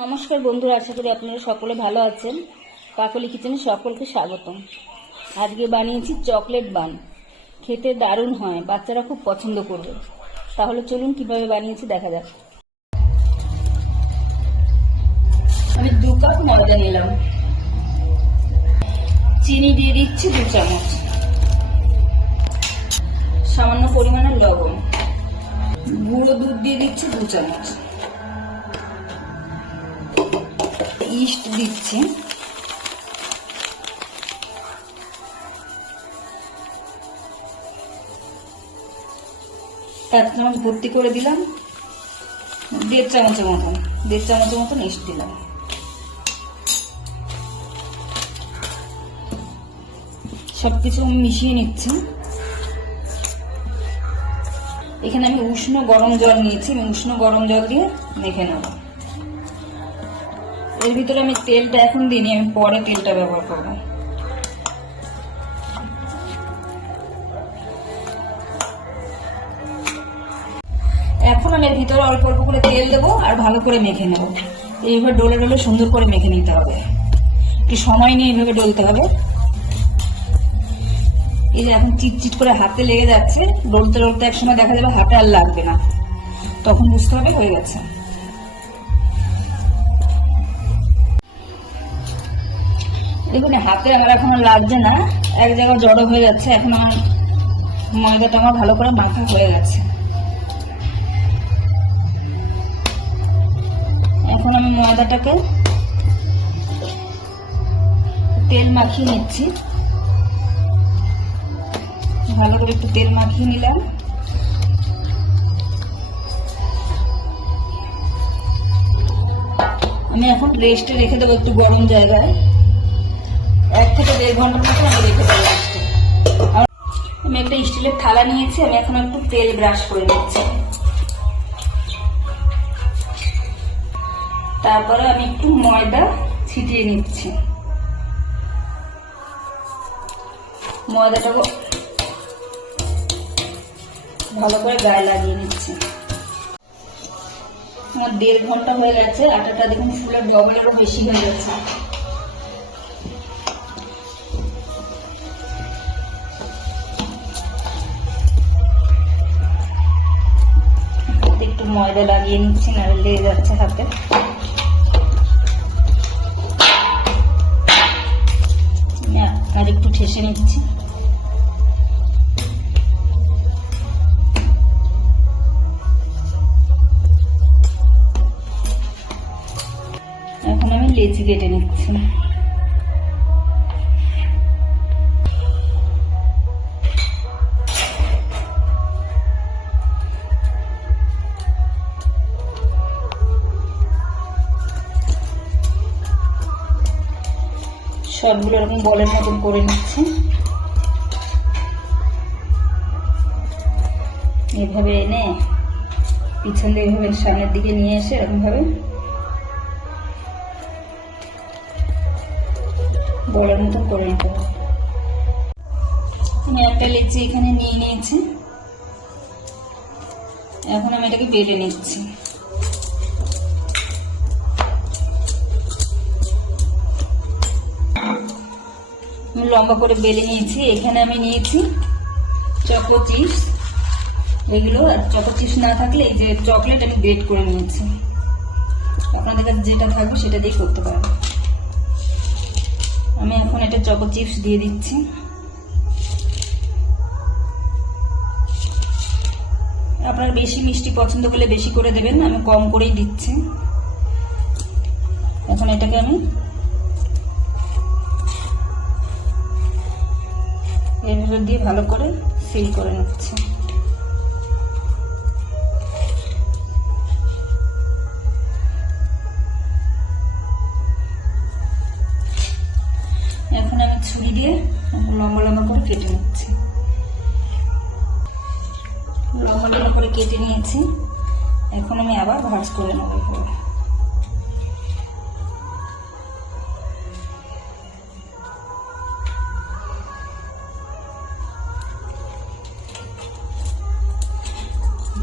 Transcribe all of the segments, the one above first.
নমস্কার বন্ধুরা, আশা করি আপনারা সকলে ভালো আছেন। কাকলি কিচেনে সকলকে স্বাগতম। আজকে বানিয়েছি চকলেট বান। খেতে দারুণ হয়, বাচ্চারা খুব পছন্দ করবে। তাহলে চলুন কীভাবে বানিয়েছি দেখা যাক। আমি দু কাপ ময়দা নিলাম। চিনি দিয়ে দিচ্ছি দু চামচ। সামান্য পরিমাণে লবণ। গুঁড়ো দুধ দিয়ে দিচ্ছি দু চামচ। ইস্ট দিচ্ছি। চামচ ভর্তি করে দিলাম। দেড় চামচের মতন, দেড় চামচের মতন ইস্ট দিলাম। সব কিছু আমি মিশিয়ে নিচ্ছি। এখানে আমি উষ্ণ গরম জল নিয়েছি উষ্ণ গরম জল দিয়ে মেখে নেব। এর ভিতরে আমি তেলটা এখন দিইনি, আমি পরে তেলটা ব্যবহার করব। এখন আমি এর ভিতরে অল্প অল্প করে তেল দেবো আর ভালো করে মেখে নেব। এইভাবে ডোলে ডোলে সুন্দর করে মেখে নিতে হবে। একটু সময় নিয়ে এইভাবে ডলতে হবে। এই যে এখন চিটচিট করে হাতে লেগে যাচ্ছে, ডলতে ডলতে একসময় দেখা যাবে হাতে আর লাগবে না। তখন বুঝতে হবে হয়ে গেছে। দেখুন, হাতে আমার এখন লাগছে না। এক জায়গায় জড়ো হয়ে যাচ্ছে, এখন আমার ময়দাটা আমার ভালো করে মাখা হয়ে গেছে। এখন আমি ময়দাটাকে তেল মাখিয়ে নিচ্ছি। ভালো করে একটু তেল মাখিয়ে নিলাম। আমি এখন রেস্টে রেখে দেবো একটু গরম জায়গায়। এক থেকে দেড় ঘণ্টার মতো আমি রেখে দেবো আমি একটা স্টিলের থালা নিয়েছি, আমি এখন একটু তেল ব্রাশ করে নিচ্ছি। তারপরে আমি একটু ময়দা ছিটিয়ে নিচ্ছি। ময়দাটাকে ভালো করে গায়ে লাগিয়ে নিচ্ছি। আমার দেড় ঘণ্টা হয়ে গেছে, আটাটা দেখুন ফুলের ডবলেরও বেশি হয়ে গেছে। ময়দা লাগিয়ে নিচ্ছি না লেগে যাচ্ছে হাতে। আর একটু ঠেসে নিচ্ছি। এখন আমি লেচি কেটে নিচ্ছি। সবগুলো এরকম বলের মতন করে নিচ্ছি। এভাবে এনে পিছন দিয়ে এভাবে সামনের দিকে নিয়ে এসে এরকম ভাবে বলের মতন করে নিতে আমি একটা লেচি এখানে নিয়ে নিয়েছি। এখন আমি এটাকে বেটে নিচ্ছি। লম্বা করে বেলে নিয়েছি। এখানে আমি নিয়েছি চকো চিপস এগুলো আর চকো চিপস না থাকলে এই যে চকলেট আমি গ্রেট করে নিয়েছি। আপনাদের কাছে যেটা থাকবে সেটা দিয়ে করতে পারবেন আমি এখন এটা চকো চিপস দিয়ে দিচ্ছি। আপনার বেশি মিষ্টি পছন্দ করলে বেশি করে দেবেন, আমি কম করেই দিচ্ছি। এখন এটাকে আমি এর ভিতর দিয়ে ভালো করে ফিল করে নিচ্ছি। এখন আমি ছুরি দিয়ে লম্বা লম্বা করে কেটে নিচ্ছি। লম্বা লম্বা করে কেটে নিয়েছি। এখন আমি আবার ভাজ করে নেব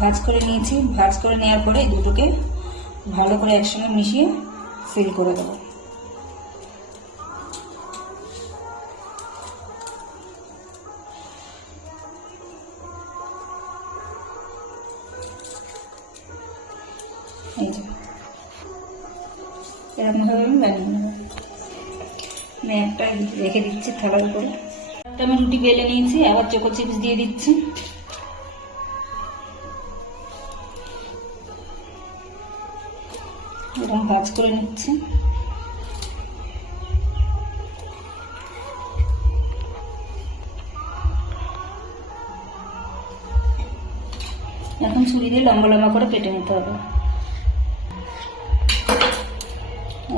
ভাজ করে নিয়েছি। ভাজ করে নেওয়ার পরে দুটোকে ভালো করে একসঙ্গে মিশিয়ে সিল করে দেবো। এরকমভাবে আমি একটা রেখে দিচ্ছি থালার উপরে। একটা আমি রুটি বেলে নিয়েছি, আবার চোকো চিপস দিয়ে দিচ্ছি। এরকম ভাজ করে নিচ্ছি। এখন ছুরি দিয়ে লম্বা লম্বা করে কেটে নিতে হবে।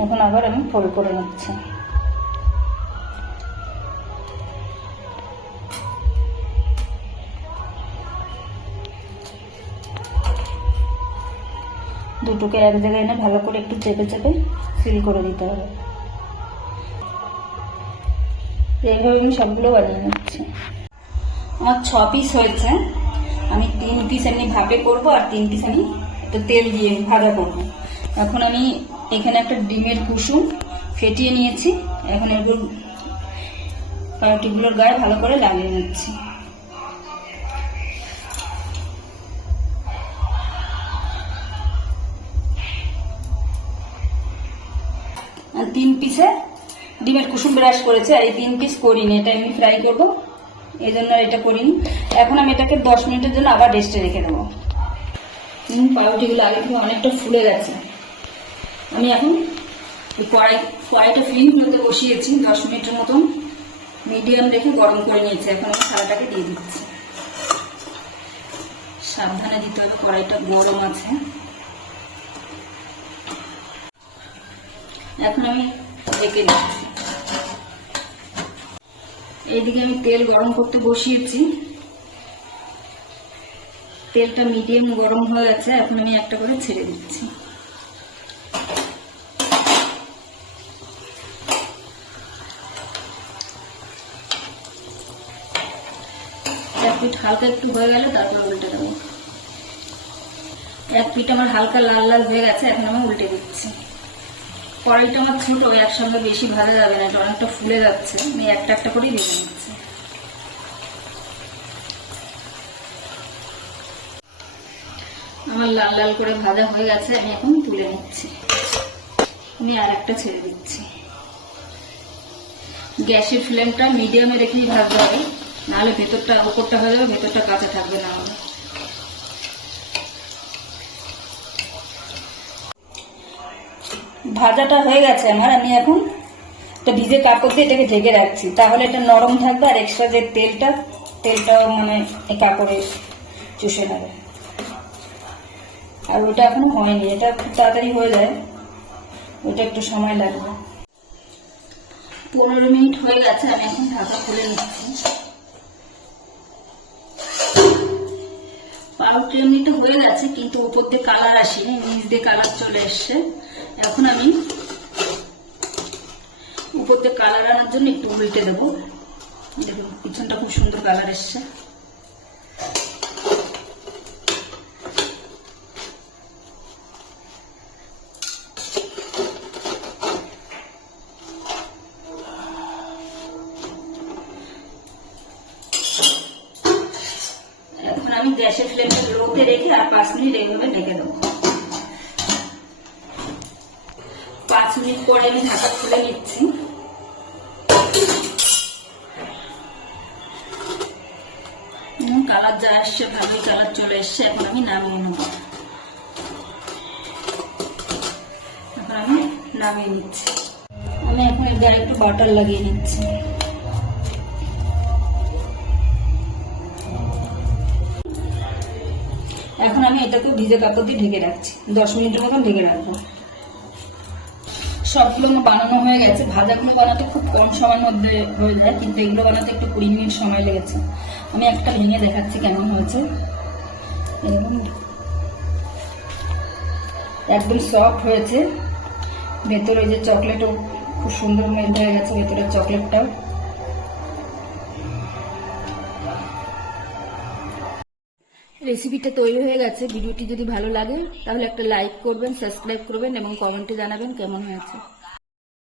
এখন আবার আমি ফোল্ড করে নিচ্ছি। দুটোকে এক জায়গায় এনে ভালো করে একটু চেপে চেপে সিল করে দিতে হবে। এইভাবে আমি সবগুলো বানিয়ে নিচ্ছি। আমার ছ পিস হয়েছে। আমি তিন পিস এমনি ভাপে করব আর তিন পিস আমি একটু তেল দিয়ে ভাজা করব। এখন আমি এখানে একটা ডিমের কুসুম ফেটিয়ে নিয়েছি। এখন এগুলো পাউরুটিগুলোর গায়ে ভালো করে লাগিয়ে নিচ্ছি। ব্রাশ করেছে আর এই তিন পিস করিনি এটা এমনি ফ্রাই করব। এই জন্য এটা করিনি। এখন আমি এটাকে দশ মিনিটের জন্য আবার রেস্টে রেখে দেবো। হুম, পাউরুটিগুলো আগে থেকে অনেকটা ফুলে গেছে। আমি এখন কড়াই কড়াইটা ফিলিং করতে বসিয়েছি দশ মিনিটের মতন। মিডিয়াম রেখে গরম করে নিয়েছি। এখন আমি থালাটাকে দিয়ে দিচ্ছি। সাবধানে দিতে হবে কড়াইটা গরম আছে। এখন আমি রেখে দিচ্ছি। এইদিকে আমি তেল গরম করতে বসিয়েছি। তেলটা মিডিয়াম গরম হয়ে গেছে, এখন আমি একটা করে ছেড়ে দিচ্ছি। এক হালকা একটু হয়ে গেলে তারপর উল্টে দেবো। এক পিঠ আমার হালকা লাল লাল হয়ে গেছে, এখন আমি উল্টে দিচ্ছি। কড়াইটা আমার ছোট, একসঙ্গে বেশি ভাজা যাবে না অনেকটা ফুলে যাচ্ছে। আমি একটা একটা করেই ভেজে নিচ্ছি। আমার লাল লাল করে ভাজা হয়ে গেছে, আমি এখন তুলে নিচ্ছি। আমি আর একটা ছেড়ে দিচ্ছি। গ্যাসের ফ্লেমটা মিডিয়ামে রেখেই ভাজতে হবে। নাহলে ভেতরটা, ওপরটা হয়ে যাবে, ভেতরটা কাঁচা থাকবে না। আমাদের ভাজাটা হয়ে গেছে আমার, আমি এখন একটা ভিজে কাপড় দিয়ে এটাকে ঢেকে রাখছি। তাহলে এটা নরম থাকবে আর এক্সট্রা যে তেলটা, তেলটাও মানে এই কাপড়ে চুষে নেবে। আর ওটা এখনও হয়নি, এটা খুব তাড়াতাড়ি হয়ে যায়। ওটা একটু সময় লাগবে। পনেরো মিনিট হয়ে গেছে, আমি এখন ঢাকা খুলে নিচ্ছি। পাউরুটি এমনিটা হয়ে গেছে, কিন্তু উপর দিয়ে কালার আসেনি, নিচ দিয়ে কালার চলে এসছে। এখন আমি উপর দিয়ে কালার আনার জন্য একটু উল্টে দেবো। দেখুন, পিছনটা খুব সুন্দর কালার এসছে। এখন আমি গ্যাসের ফ্লেমটা লোতে রেখে আর পাঁচ মিনিট এইভাবে ঢেকে দেবো। পাঁচ মিনিট পরে আমি ঢাকা খুলে নিচ্ছি। কালার যা আসছে কালার চলে এসছে, এখন আমি নামিয়ে নেব। এখন আমি নামিয়ে নিচ্ছি। আমি এখন গায়ে একটু বাটার লাগিয়ে নিচ্ছি। এখন আমি এটাকে ভিজে কাপড় দিয়ে ঢেকে রাখছি। দশ মিনিটের মতন ঢেকে রাখব। সবগুলো বানানো হয়ে গেছে। ভাজাগুলো বানাতে খুব কম সময়ের মধ্যে হয়ে যায়, কিন্তু এগুলো বানাতে একটু কুড়ি মিনিট সময় লেগেছে। আমি একটা ভেঙে দেখাচ্ছি কেমন হয়েছে। এরকম। একদম সফট হয়েছে। ভেতরে যে চকলেটও খুব সুন্দর মেল্ট হয়ে গেছে, ভেতরের চকলেটটাও রেসিপিটা তৈরি হয়ে গেছে ভিডিওটি যদি ভালো লাগে, তাহলে একটা লাইক করবেন সাবস্ক্রাইব করবেন এবং কমেন্টে জানাবেন কেমন হয়েছে।